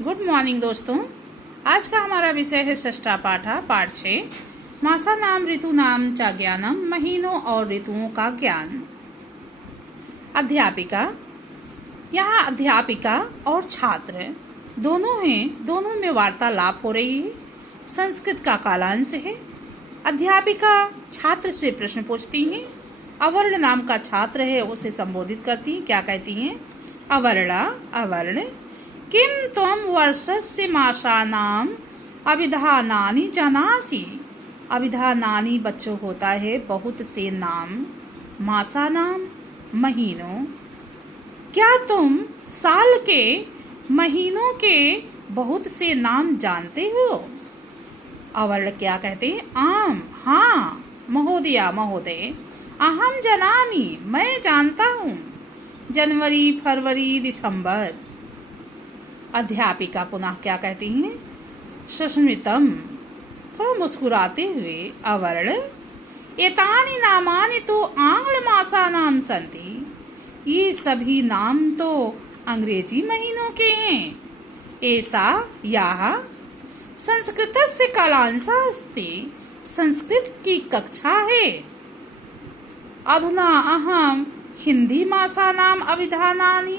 Good morning दोस्तों। आज का हमारा विषय है षष्ठा पाठा पाठ 6 मासा नाम ऋतु नाम चा ज्ञानम महीनों और ऋतुओं का ज्ञान। अध्यापिका, यहाँ अध्यापिका और छात्र दोनों हैं, दोनों में वार्तालाप हो रही है। संस्कृत का कालांश है। अध्यापिका छात्र से प्रश्न पूछती हैं। अवर्ण नाम का छात्र है, उसे संबोधित करती हैं। क्या कहती हैं? अवर्णा अवर्ण किम त्वं वर्षस्य मासानां अभिधानानि जानासि। अभिधानानि बच्चों होता है बहुत से नाम, मासानाम महीनों। क्या तुम साल के महीनों के बहुत से नाम जानते हो? अवर्ण क्या कहते हैं? आम, हाँ महोदया महोदय, अहम जानामि, मैं जानता हूँ। जनवरी, फरवरी, दिसंबर। अध्यापिका पुनः क्या कहती हैं? सस्मितम, थोड़ा मुस्कुराते हुए। अवर्ण एतानि नामानि तो आंग्ल मासानां सन्ति। ये सभी नाम तो अंग्रेजी महीनों के हैं। ऐसा यह संस्कृतस्य कालांशः अस्ति, संस्कृत की कक्षा है। अधुना अहम हिंदी मासानाम अभिधानानि,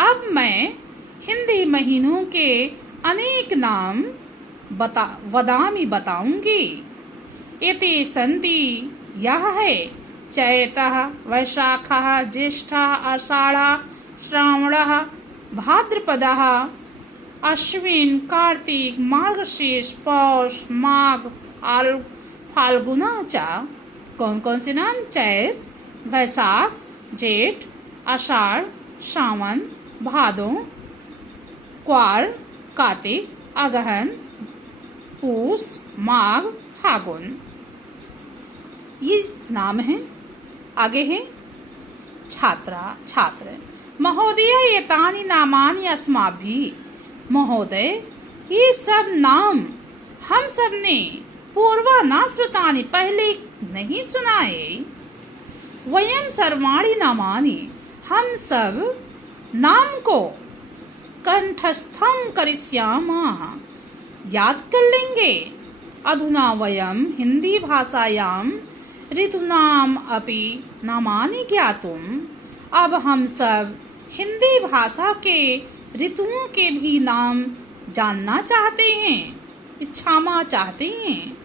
अब मैं हिंदी महीनों के अनेक नाम बताऊंगी। एते सन्ति, यह है चैतः, वैशाखः, ज्येष्ठः, आषाढ़ः, श्रावणः, भाद्रपदः, अश्विन, कार्तिक, मार्गशीर्ष, पौष, माघ, फाल्गुन च। कौन कौन से नाम? चैत, वैशाख, जेठ, आषाढ़, श्रावण, भादो, क्वार, कार्तिक, अगहन, पूस, माघ, फागुन, ये नाम हैं। आगे है छात्र महोदय एतानि नामानि अस्माभिः। महोदय, ये सब नाम हम सब ने पूर्वा न श्रुतानि, पहले नहीं सुनाए। वयम सर्वाणि नामानि, हम सब नाम को कंठस्थम करिष्यामः, याद कर लेंगे। अधुना वयम हिंदी भाषायां ऋतूनाम अपि नामानि ज्ञातुम्, अब हम सब हिंदी भाषा के ऋतुओं के भी नाम जानना चाहते हैं, इच्छामा चाहते हैं।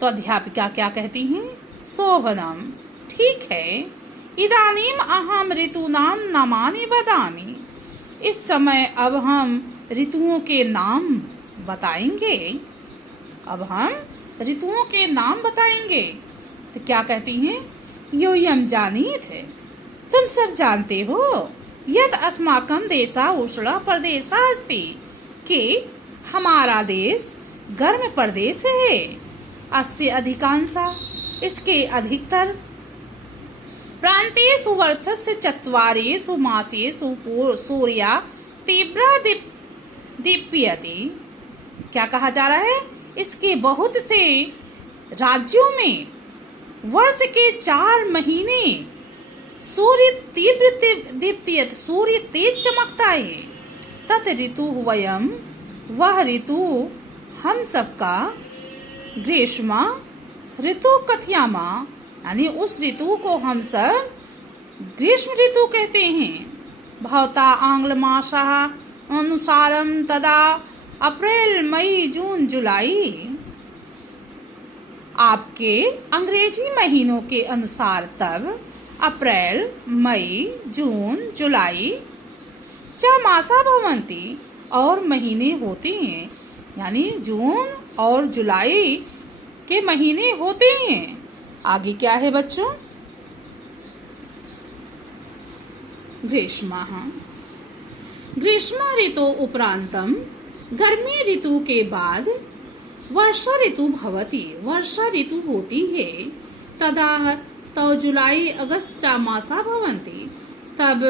तो अध्यापिका क्या कहती हैं? शोभनम, ठीक है। इदानीम अहम ऋतूनाम नामानि वदामि, इस समय अब हम ऋतुओं के नाम बताएंगे। अब हम ऋतुओं के नाम बताएंगे। तो क्या कहती हैं? यूयम जानीत है, तुम सब जानते हो, यद अस्माकं देशा उष्ण प्रदेश अस्ति, कि हमारा देश गर्म प्रदेश है। अस्य अधिकांशा, इसके अधिकतर प्रांतेषु वर्षस्य चत्वारेषु मासेषु सूर्या तीव्रा दीप्यते। क्या कहा जा रहा है? इसके बहुत से राज्यों में वर्ष के 4 महीने सूर्य तीव्र दीप्यते, सूर्य तेज चमकता है। तत् ऋतु वयम, वह ऋतु हम सबका ग्रीष्म ऋतु कथयामा, यानी उस ऋतु को हम सब ग्रीष्म ऋतु कहते हैं। भवता आंग्ल मासः अनुसारम तदा अप्रैल मई जून जुलाई, आपके अंग्रेजी महीनों के अनुसार तब अप्रैल, मई, जून, जुलाई च मासा भवन्ति, और महीने होते हैं, यानी जून और जुलाई के महीने होते हैं। आगे क्या है बच्चों? ग्रीष्म, ग्रीष्म ऋतु उपरांतम, गर्मी ऋतु के बाद वर्षा ऋतु भवति, वर्षा ऋतु होती है। तदा तो जुलाई अगस्त च मासा भवन्ति, तब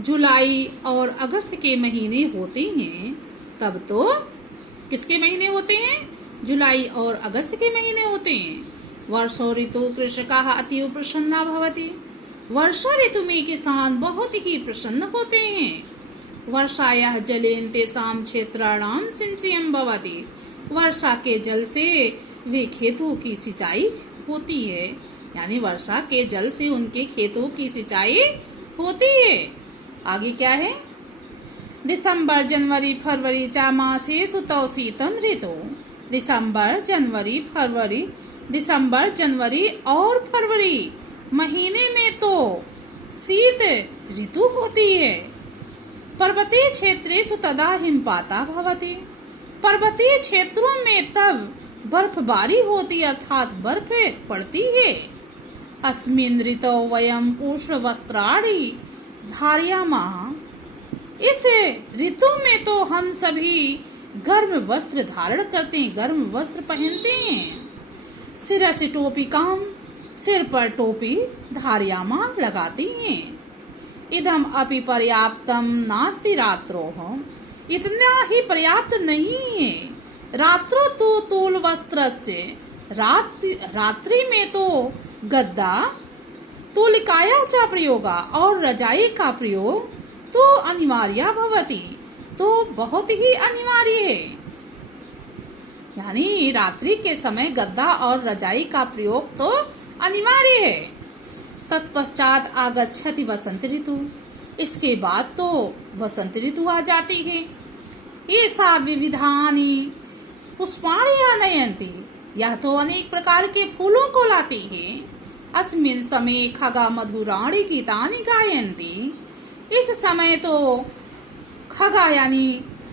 जुलाई और अगस्त के महीने होते हैं। तब तो किसके महीने होते हैं? जुलाई और अगस्त के महीने होते हैं। वर्षो ऋतु कृषकाः अतीव प्रसन्ना भवति, वर्षा ऋतु में किसान बहुत ही प्रसन्न होते हैं। वर्षायाः जलेन तेषां क्षेत्राणां सिंचयं भवति। वर्षा के जल से वे खेतों की सिंचाई होती है, यानी वर्षा के जल से उनके खेतों की सिंचाई होती है। आगे क्या है? दिसंबर जनवरी फरवरी च मासेषु तौ शीतं ऋतु। दिसंबर जनवरी और फरवरी महीने में तो शीत ऋतु होती है। पर्वतीय क्षेत्रेषु तदा हिमपातः भवति। पर्वतीय क्षेत्रों में तब बर्फबारी होती अर्थात बर्फ पड़ती है। अस्मिन् ऋतौ वयम् उष्ण वस्त्राणि धारयामः। इस ऋतु में तो हम सभी गर्म वस्त्र धारण करते हैं, गर्म वस्त्र पहनते हैं। शिरसि टोपिकां, सिर पर टोपी धारयामा लगाती हैं। इदम अपि पर्याप्तम नास्ति रात्रोः। इतना ही पर्याप्त नहीं है। रात्रो तो तूल वस्त्रस्य। रात्रि में तो गद्दा, तूलिकाया च प्रयोगा और रजाई का प्रयोग तो अनिवार्य भवति, तो बहुत ही अनिवार्य है। यानी रात्रि के समय गद्दा और रजाई का प्रयोग तो अनिवार्य है। तत्पश्चात आगच्छति वसंत ऋतु। इसके बाद तो वसंत ऋतु आ जाती है। एषा विविधानि पुष्पाणि आनयन्ति। यह तो अनेक प्रकार के फूलों को लाती है। अस्मिन् समये खगा मधुराणि गीतानि गायन्ति। इस समय तो खगा यानी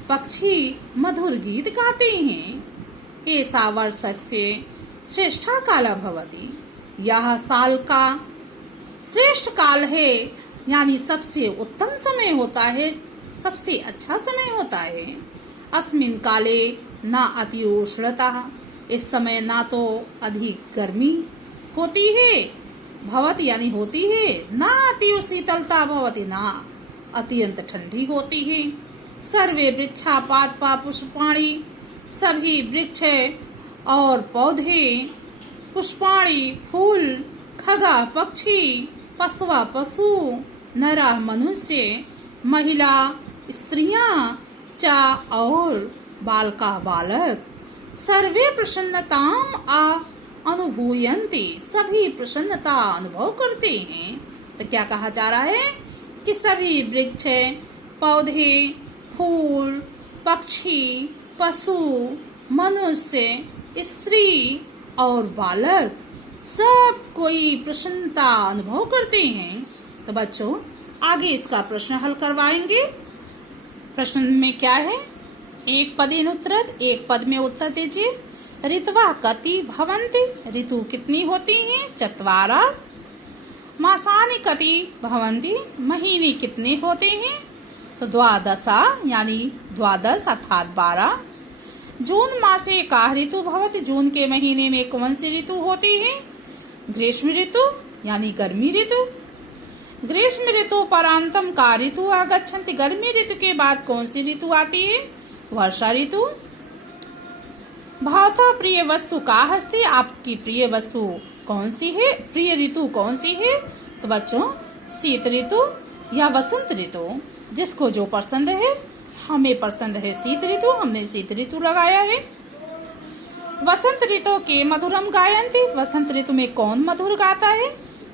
पक्षी मधुर गीत गाते हैं। एषा वर्षस्य श्रेष्ठा कालः भवति। यह साल का श्रेष्ठ काल है, यानी सबसे उत्तम समय होता है, सबसे अच्छा समय होता है। अस्मिन् काले न अति उष्णता। इस समय ना तो अधिक गर्मी होती है भवति यानी होती है, ना अति शीतलता भवति, ना अत्यंत ठंडी होती है। सर्वे वृक्षा पादपा पुष्पाणि। सभी वृक्ष और पौधे, पुष्पाणि फूल, खगा पक्षी, पशुआ पशु, नरा मनुष्य, महिला स्त्रियां च और बालका बालक सर्वे प्रसन्नताम अनुभूयन्ति। सभी प्रसन्नता अनुभव करते हैं। तो क्या कहा जा रहा है कि सभी वृक्ष, पौधे, फूल, पक्षी, पशु, मनुष्य, स्त्री और बालक सब कोई प्रसन्नता अनुभव करते हैं। तो बच्चों आगे इसका प्रश्न हल करवाएंगे। प्रश्न में क्या है? एक पदेन उत्तरत, एक पद में उत्तर दीजिए। ऋतवः कति भवन्ति। ऋतु कितनी होती हैं? चत्वारा। मासानि कति भवन्ति। महीने कितने होते हैं? तो द्वादशा यानी द्वादश अर्थात 12। जून मासे का ऋतु भवति। जून के महीने में कौन सी ऋतु होती है? ग्रीष्म ऋतु यानी गर्मी ऋतु। ग्रीष्म ऋतु परांतम का ऋतु आगच्छन्ति। गर्मी ऋतु के बाद कौन सी ऋतु आती है? वर्षा ऋतु। भवतः प्रिय वस्तु का अस्ति। आपकी प्रिय वस्तु कौन सी है? प्रिय ऋतु कौन सी है? तो बच्चों शीत ऋतु या वसंत ऋतु, जिसको जो पसंद है। हमें पसंद है शीत ऋतु, हमने शीत ऋतु लगाया है। वसंत ऋतु के मधुरम गायन्ति। वसंत ऋतु में कौन मधुर गाता है?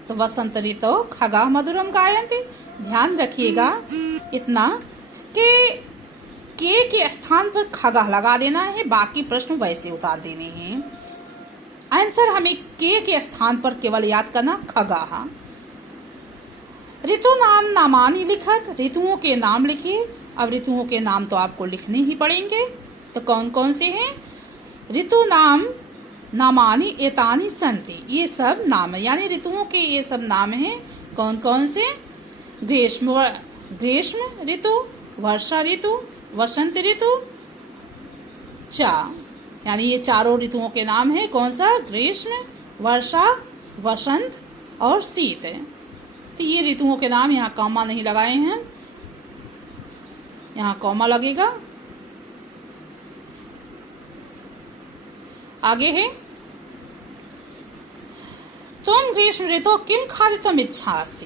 तो वसंत ऋतु खगा मधुरम गायन्ति। ध्यान रखिएगा इतना कि के स्थान पर खगा लगा देना है, बाकी प्रश्न वैसे उतार देने हैं। आंसर हमें के स्थान पर केवल याद करना खगा। ऋतु नाम नामानि लिखत। ऋतुओं के नाम लिखिए। अब ऋतुओं के नाम तो आपको लिखने ही पड़ेंगे। तो कौन कौन से हैं? ऋतु नाम नामानि एतानि सन्ति। ये सब नाम यानी ऋतुओं के ये सब नाम हैं। कौन कौन से? ग्रीष्म ऋतु, वर्षा ऋतु, वसंत ऋतु, यानी ये चारों ऋतुओं के नाम हैं। कौन सा? ग्रीष्म, वर्षा, वसंत और शीत। तो ये ऋतुओं के नाम। यहाँ कॉमा नहीं लगाए हैं, यहाँ कॉमा लगेगा। आगे है तुम ग्रीष्म ऋतु किम खादितुम इच्छासि।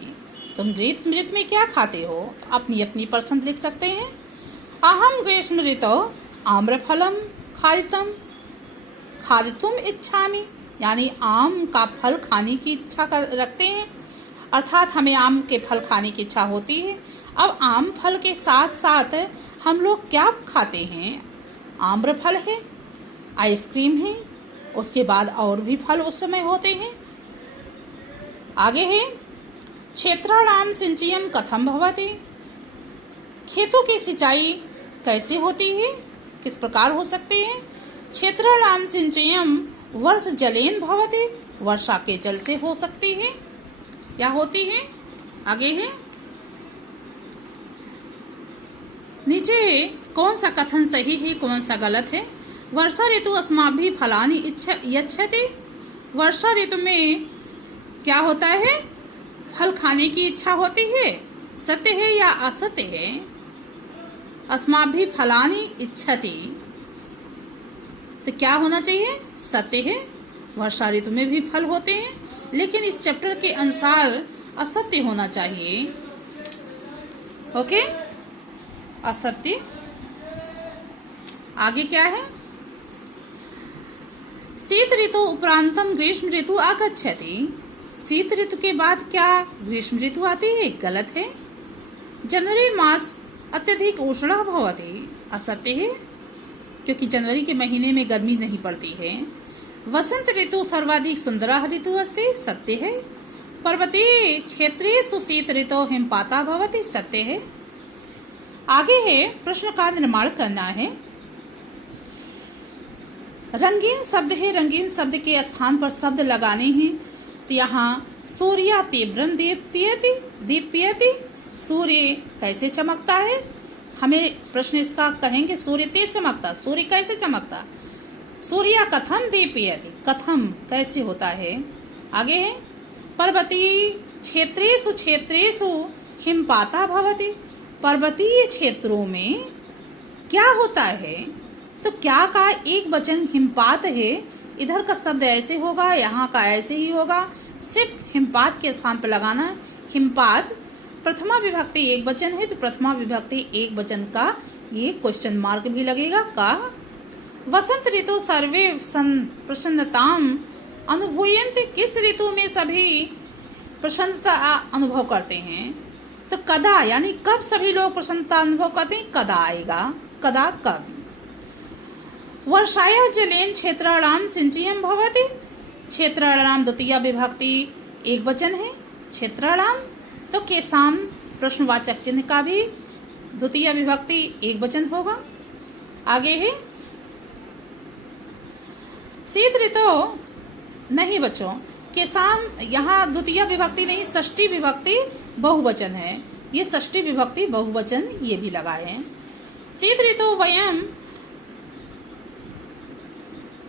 तुम ग्रीष्म ऋतु में क्या खाते हो? तो अपनी अपनी पसंद लिख सकते हैं। अहम ग्रीष्म ऋतौ आम्रफलम खादितुम इच्छामि, यानी आम का फल खाने की इच्छा रखते हैं, अर्थात हमें आम के फल खाने की इच्छा होती है। अब आम फल के साथ साथ हम लोग क्या खाते हैं? आम्रफल है, आइसक्रीम है, उसके बाद और भी फल उस समय होते हैं। आगे है क्षेत्राणाम सिंचयम कथम भवति, खेतों की सिंचाई कैसे होती है, किस प्रकार हो सकते हैं? क्षेत्राणाम सिंचयम वर्ष जलेन भवति, वर्षा के जल से हो सकती है या होती है। आगे है नीचे कौन सा कथन सही है, कौन सा गलत है? वर्षा ऋतु अस्माभिः फलानि यच्छति, वर्षा ऋतु में क्या होता है? फल खाने की इच्छा होती है। सत्य है या असत्य है? अस्माभिः फलानि इच्छति, तो क्या होना चाहिए? सत्य है, वर्षा ऋतु में भी फल होते हैं, लेकिन इस चैप्टर के अनुसार असत्य होना चाहिए। ओके, असत्य। आगे क्या है? शीत ऋतु उपरांतम ग्रीष्म ऋतु आगच्छति, शीत ऋतु के बाद क्या ग्रीष्म ऋतु आती है? गलत है। जनवरी मास अत्यधिक उष्णः भवति, असत्य है, क्योंकि जनवरी के महीने में गर्मी नहीं पड़ती है। वसंत ऋतु सर्वाधिक सुंदरः ऋतु अस्ति, सत्य है। पर्वतीय क्षेत्रेषु शीत ऋतौ हिमपातः भवति, सत्य है। आगे है प्रश्न का निर्माण करना है। रंगीन शब्द है, रंगीन शब्द के स्थान पर शब्द लगाने हैं। तो यहाँ सूर्य तीव्रम दीप्यति, सूर्य कैसे चमकता है? हमें प्रश्न इसका कहेंगे, सूर्य तेज चमकता, सूर्य कैसे चमकता? सूर्य कथम दीप्यति, कथम कैसे होता है? आगे है पर्वतीय क्षेत्रेषु हिमपातः भवति, पर्वतीय क्षेत्रों में क्या होता है? तो क्या का एक वचन हिमपात है, इधर का शब्द ऐसे होगा, यहाँ का ऐसे ही होगा, सिर्फ हिमपात के स्थान पर लगाना। हिमपात प्रथमा विभक्ति एक वचन है, तो प्रथमा विभक्ति एक वचन का ये क्वेश्चन मार्क भी लगेगा। का वसंत ऋतु सर्वे प्रसन्नताम अनुभूयन्ते, किस ऋतु में सभी प्रसन्नता अनुभव करते हैं? तो कदा, यानी कब सभी लोग प्रसन्नता अनुभव करते हैं? कदा आएगा, कदा कब। वर्षाया जलेन क्षेत्राणाम सिंचयम भवति, क्षेत्राणाम द्वितीया विभक्ति एक वचन है, क्षेत्राणाम, तो केसाम प्रश्नवाचक चिन्ह का भी द्वितीय विभक्ति एक वचन होगा। आगे है शीत ऋतु नहीं बच्चों, केसाम यहाँ द्वितीय विभक्ति नहीं, षष्ठी विभक्ति बहुवचन है, ये षष्ठी विभक्ति बहुवचन ये भी लगा है। शीत ऋतु वयम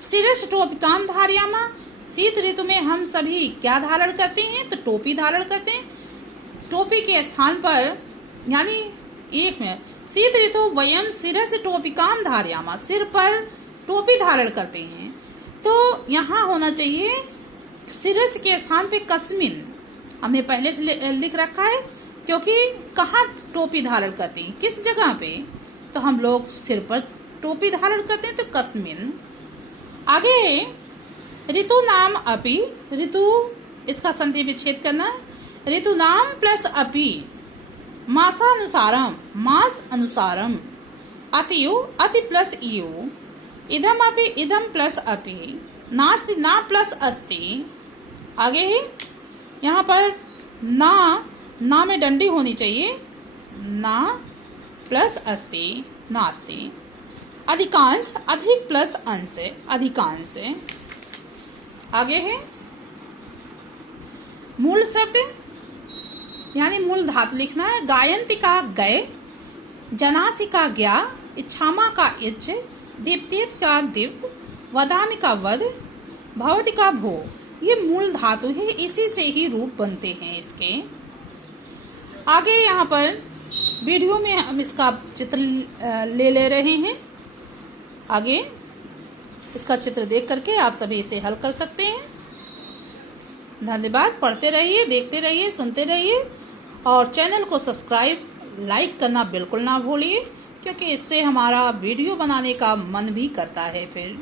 शिरस टोपिकाम धारयामा, शीत ऋतु में हम सभी क्या धारण करते हैं? तो टोपी धारण करते हैं। टोपी के स्थान पर, यानी एक में शीत ऋतु वयम शिरस टोपिकाम धारयामा, सिर पर टोपी धारण करते हैं, तो यहाँ होना चाहिए शिरस के स्थान पे कस्मिन, हमने पहले से लिख रखा है, क्योंकि कहाँ टोपी धारण करते हैं, किस जगह पे? तो हम लोग सिर पर टोपी धारण करते हैं, तो कस्मिन। आगे ऋतु नाम अपि, ऋतु इसका संधि विच्छेद करना। ऋतु नाम प्लस अपि मासानुसारम, मास अनुसारम, अतियु अति प्लस इयु, इदम अपि इदम प्लस अपि, नास्ति ना प्लस अस्ति। आगे है यहाँ पर ना में डंडी होनी चाहिए, ना प्लस अस्ति नास्ति। अधिकांश अधिक प्लस अंश, अधिकांश। आगे है मूल शब्द, यानी मूल धातु लिखना है। गायंती का गय, जनासी का ज्ञा, इच्छामा का इच्छ, दीप्तित का दिप, वदामी का वद, भवति का भो, ये मूल धातु है, इसी से ही रूप बनते हैं इसके। आगे यहाँ पर वीडियो में हम इसका चित्र ले रहे हैं। आगे इसका चित्र देख करके आप सभी इसे हल कर सकते हैं। धन्यवाद। पढ़ते रहिए, देखते रहिए, सुनते रहिए और चैनल को सब्सक्राइब लाइक करना बिल्कुल ना भूलिए, क्योंकि इससे हमारा वीडियो बनाने का मन भी करता है फिर।